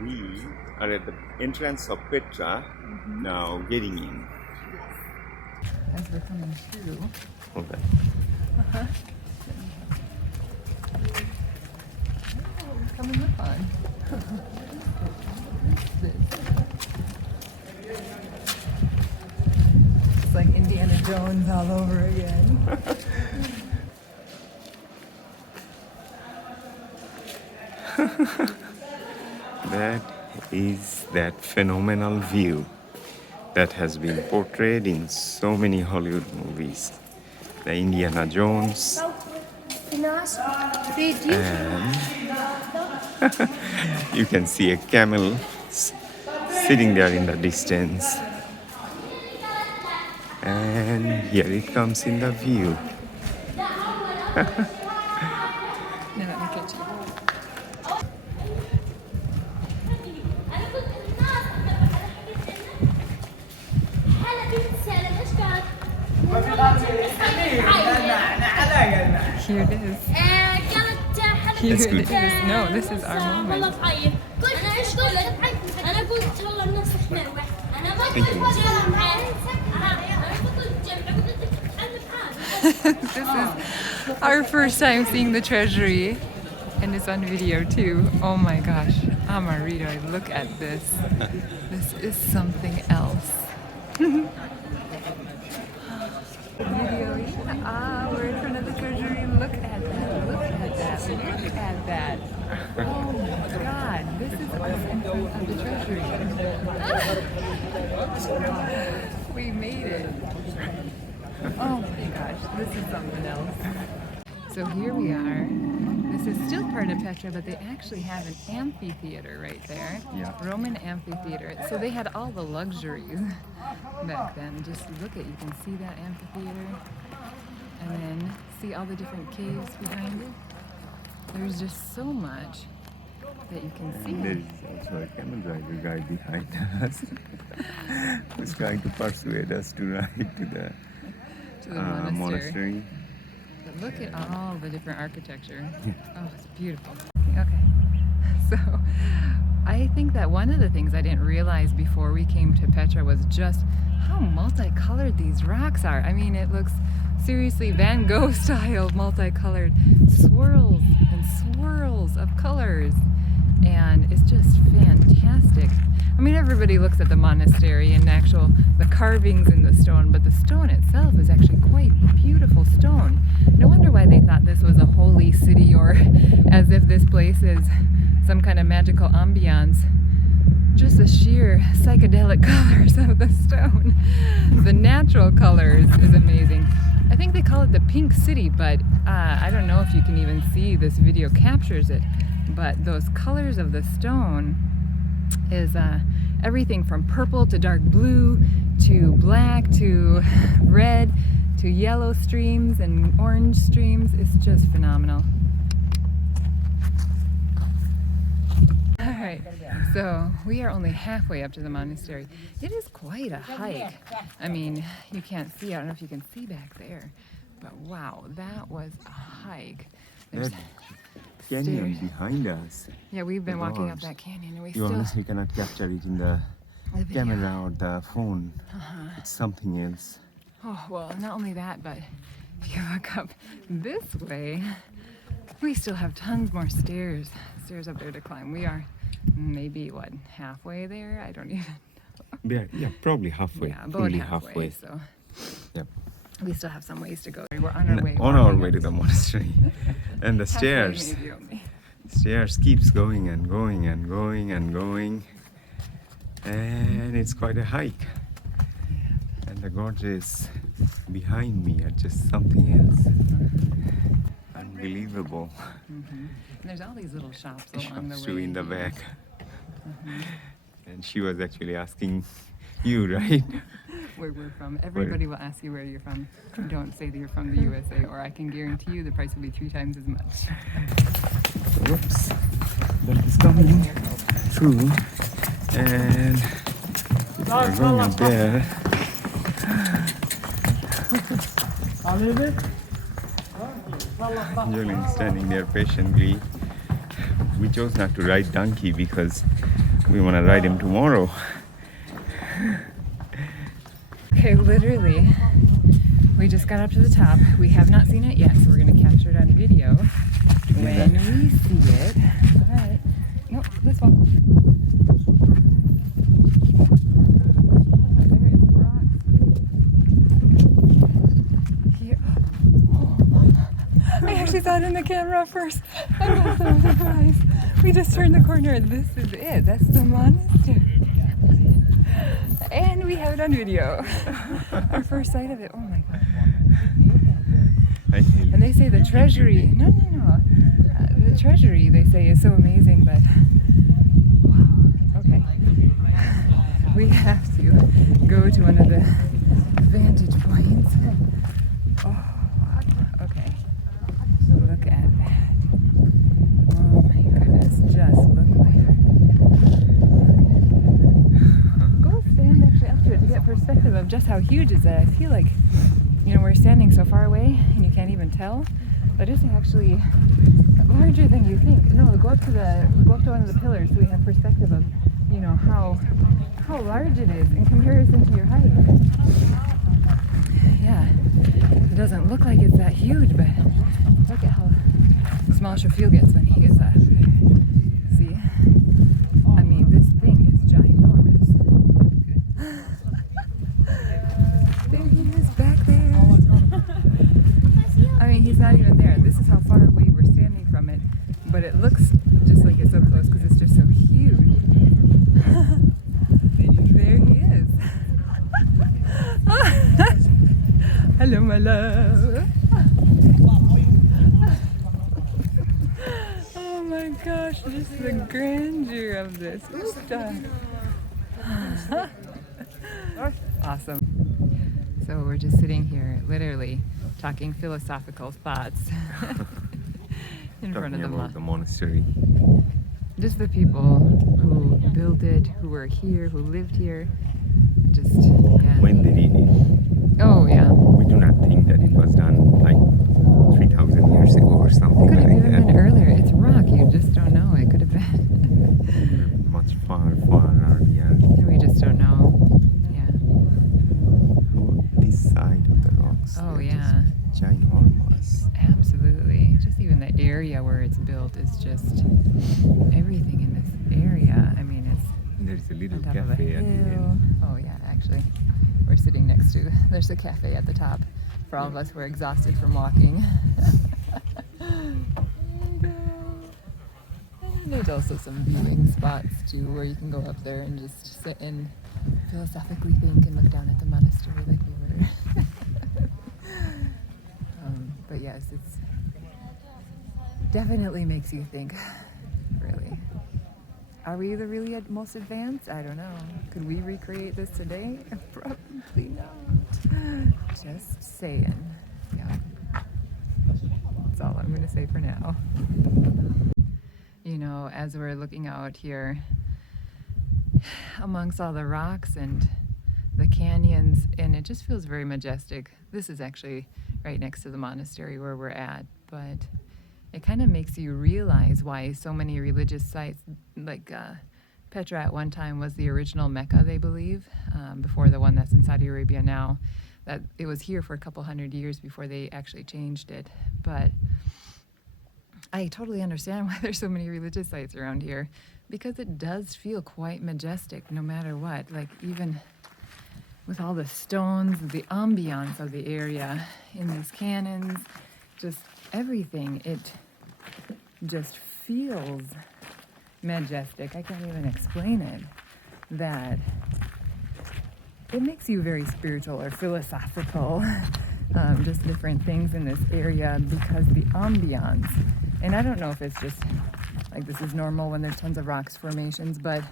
We are at the entrance of Petra, now getting in. As we're coming through. Okay. Oh, we're coming up on. It's like Indiana Jones all over again. That is that phenomenal view that has been portrayed in so many Hollywood movies. The Indiana Jones and you can see a camel sitting there in the distance. And here it comes in the view. Now let me catch you. Here it is. Here That's it good. is. No, this is our moment. Thank you. This is our first time seeing the Treasury, and it's on video too. Oh my gosh, Amarito, look at this. This is something else. Video. We're in front of the Treasury. Look at that. Look at that. Look at that. Oh my God, this is us in front of the Treasury. We made it. Oh my gosh, this is something else. So here we are. This is still part of Petra, but they actually have an amphitheater right there. Yeah. Roman amphitheater. So they had all the luxuries back then. Just look at, you can see that amphitheater. And then see all the different caves behind it. There's just so much that you can see. And there is also a camel driver guy behind us who's trying to persuade us to ride to the monastery. But look at all the different architecture. Oh, it's beautiful. Okay. So I think that one of the things I didn't realize before we came to Petra was just how multicolored these rocks are. I mean, it looks seriously Van Gogh style multicolored swirls and swirls of colors. And it's just fantastic. I mean, everybody looks at the monastery and the carvings in the stone, but the stone itself is actually quite beautiful stone. No wonder why they thought this was a holy city, or as if this place is some kind of magical ambiance. Just the sheer psychedelic colors of the stone. The natural colors is amazing. I think they call it the Pink City, but I don't know if you can even see, this video captures it. But those colors of the stone is everything from purple to dark blue to black to red to yellow streams and orange streams. It's just phenomenal. Alright, so we are only halfway up to the monastery. It is quite a hike. I mean, you can't see, I don't know if you can see back there, but wow, that was a hike. There's Canyon stairs behind us. Yeah, we've been walking up gorge. that canyon and we You still... honestly cannot capture it in the video. camera or the phone. It's something else. Oh, well, not only that, but if you look up this way, we still have tons more stairs up there to climb. We are maybe, what, halfway there? I don't even Yeah, probably halfway. Yeah, about Fully halfway. So Yep. we still have some ways to go. We're on our way. On our walking way up. to the monastery. And the Halfway stairs. maybe only. Stairs keeps going and going and going and going. And it's quite a hike. And the gorges behind me are just something else. Unbelievable. And there's all these little shops along the Shops way. too in the back. And she was actually asking you, right? Where we're from. Everybody will ask you where you're from. Don't say that you're from the USA, or I can guarantee you the price will be 3 times as much. Whoops. That is coming through. And we're going up there. Julian standing there patiently we chose not to ride donkey because we want to ride him tomorrow. Okay, literally, we just got up to the top. We have not seen it yet, so we're going to capture it on video when we see it. All right. Nope, this one. There is rocks. Here. I actually saw it in the camera first. I was so surprised. We just turned the corner and this is it. That's the monastery. And we have it on video. Our first sight of it. Oh my god. And they say the Treasury. No. The Treasury, they say, is so amazing, but wow. Okay. We have to go to one of the vantage points. Oh, okay. Look at that. Oh my goodness. Just look like go stand actually up to it to get perspective of just how huge is it. I feel like, you know, we're standing so far away and you can't even tell, but it's actually larger than you think. No, go up to one of the pillars so we have perspective of, you know, how large it is in comparison to your height. Yeah, it doesn't look like it's that huge, but look at how small Shafiel gets when he gets up. See? I mean, this thing is ginormous. There he is back there. I mean, he's not even there. This is how far away we're standing from it, but it looks just like it's so close because it's just so huge. There he is. Hello, my love. Oh my gosh, just the grandeur of this. Awesome. So we're just sitting here, literally talking philosophical thoughts in front of the monastery. Just the people who built it, who were here, who lived here. Just yeah. When they did it. Oh yeah. We do not think that it was done like 3,000 years ago or something. Could have like even that. been earlier. It's rock. You just don't know. It could have been Much far earlier. and we just don't know. Yeah. Oh, this side of the rocks. Oh they're yeah. just ginormous. Absolutely. Just even the area where it's built is just everything in this area. I mean, it's There's a little on top of a cafe at the hill. end. Oh yeah, actually, we're sitting next to. There's a cafe at the top. For all of us, we're exhausted from walking. And there's also some viewing spots too, where you can go up there and just sit and philosophically think and look down at the monastery like we were. But yes, it's definitely makes you think. Really. Are we the really most advanced? I don't know. Could we recreate this today? Probably not. Just saying. Yeah. That's all I'm going to say for now. You know, as we're looking out here amongst all the rocks and the canyons, and it just feels very majestic. This is actually right next to the monastery where we're at, but it kind of makes you realize why so many religious sites, like Petra at one time was the original Mecca, they believe, before the one that's in Saudi Arabia now. That it was here for a couple hundred years before they actually changed it. But I totally understand why there's so many religious sites around here, because it does feel quite majestic no matter what. Like even with all the stones, the ambiance of the area in these canyons, just everything, it just feels majestic. I can't even explain it. That it makes you very spiritual or philosophical, just different things in this area because the ambiance. And I don't know if it's just like this is normal when there's tons of rocks formations, but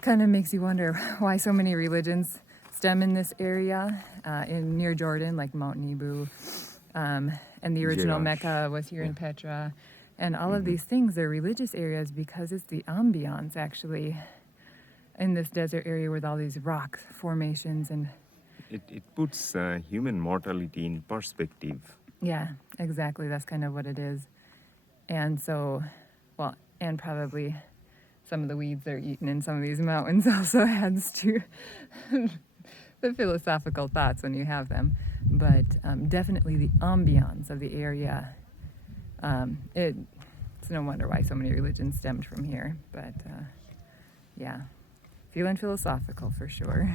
kind of makes you wonder why so many religions stem in this area in near Jordan, like Mount Nebu, and the original Mecca was here in Petra, and all of these things, they're religious areas because it's the ambiance actually in this desert area with all these rock formations. And it puts human mortality in perspective. yeah, exactly, that's kind of what it is. And so, well, and probably some of the weeds they're eating in some of these mountains also adds to the philosophical thoughts when you have them. But definitely the ambiance of the area, it's no wonder why so many religions stemmed from here. But yeah, feeling philosophical for sure.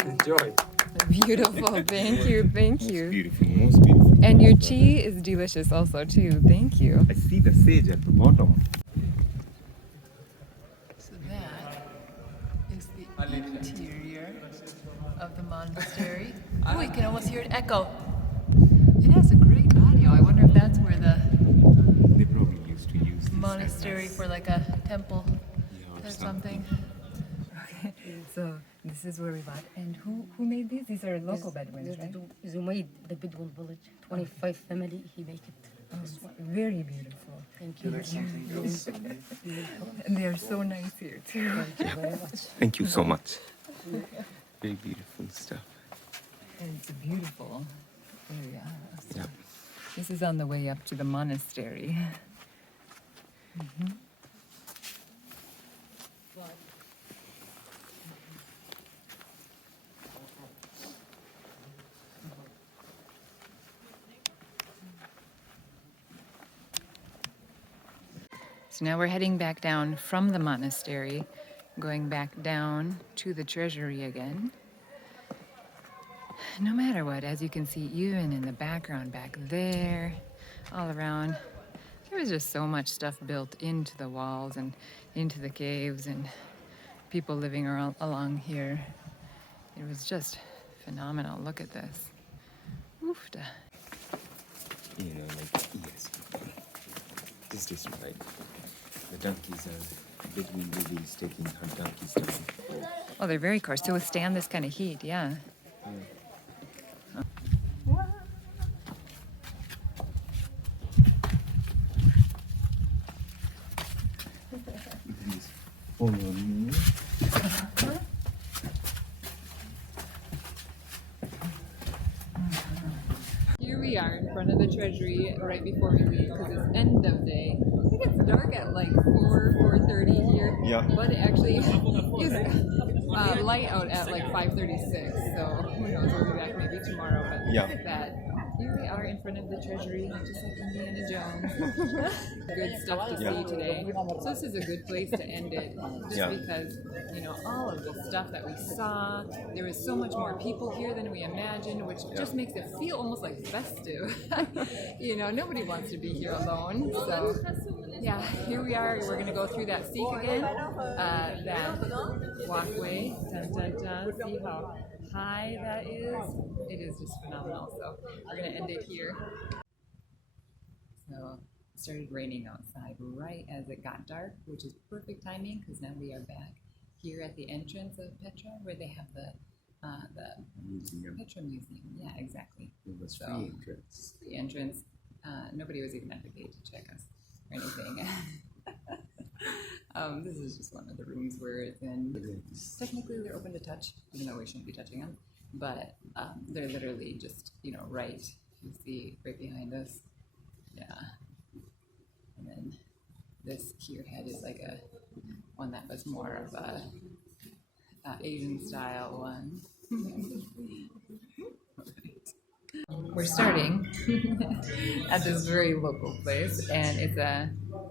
Enjoy. Beautiful, thank you, thank Most you. beautiful, most beautiful. And your tea is delicious also too, thank you. I see the sage at the bottom. So that is the interior of the monastery. Oh, you can almost hear it echo. It has a great audio. I wonder if that's where the They probably used to use this monastery for like a temple or or something. Okay, so this is where we bought. And who made these? These are local Bedouins, right? Zumaid, the Bedouin village, 25 family, he make it. Oh, very beautiful. Thank you. And they are so nice here too. Thank you very much. Thank you so much. Very beautiful stuff. And it's a beautiful area. So Yeah. this is on the way up to the monastery. So now we're heading back down from the monastery, going back down to the treasury again. No matter what, as you can see, even in the background back there, all around, there was just so much stuff built into the walls and into the caves and people living along here. It was just phenomenal. Look at this. Oofda. You know, like, yes. This is right. The donkeys are between ladies taking her donkeys down. Oh, they're very coarse to withstand this kind of heat, yeah. Please follow me. Here we are in front of the treasury right before we leave because it's end of day. I think it's dark at like 4:30 here. Yeah. But it actually is light out at like 5:36. So who knows? We'll be back maybe tomorrow. But Yeah. look at that. Here we are in front of the treasury, just like Indiana Jones. Good stuff to see today. So this is a good place to end it, just Yeah. because, you know, all of the stuff that we saw, there was so much more people here than we imagined, which just makes it feel almost like festive. You know, nobody wants to be here alone. So yeah, here we are. We're gonna go through that seek again, that walkway. Dun, dun, dun. See how high that is. It is just phenomenal. So we're gonna end it here. So started raining outside right as it got dark, which is perfect timing because now we are back here at the entrance of Petra, where they have the Museum. Petra Museum. Yeah, exactly. It was So, free entrance. The entrance. Nobody was even at the gate to check us or anything. This is just one of the rooms where it's in. Technically, they're open to touch, even though we shouldn't be touching them. But they're literally just, right. You see right behind us. Yeah. And then this here head is like a one that was more of a Asian style one. We're starting at this very local place, and it's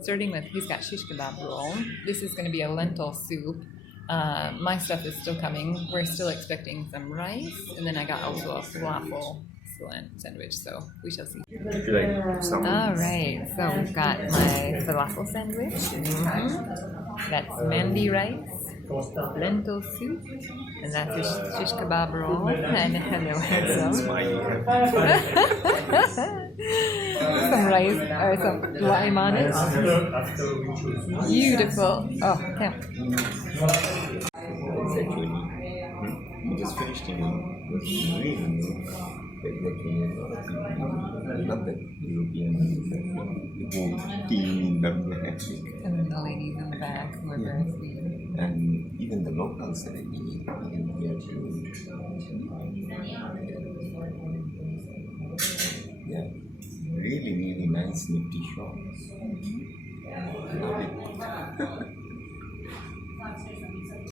starting with, he's got shish kebab roll. This is going to be a lentil soup. My stuff is still coming. We're still expecting some rice, and then I got also a falafel sandwich, so we shall see. All right, so we've got my falafel sandwich. That's mandi rice, lentil soup, and that's a shish kebab roll. And hello, handsome. Some rice or some lime on it. Beautiful. Oh, can't. It's actually, we just finished it I love that European, the whole team, And then the ladies in the back who are very sweet. and even the locals that I meet in here too. Yeah, really nice nifty shop. I love it.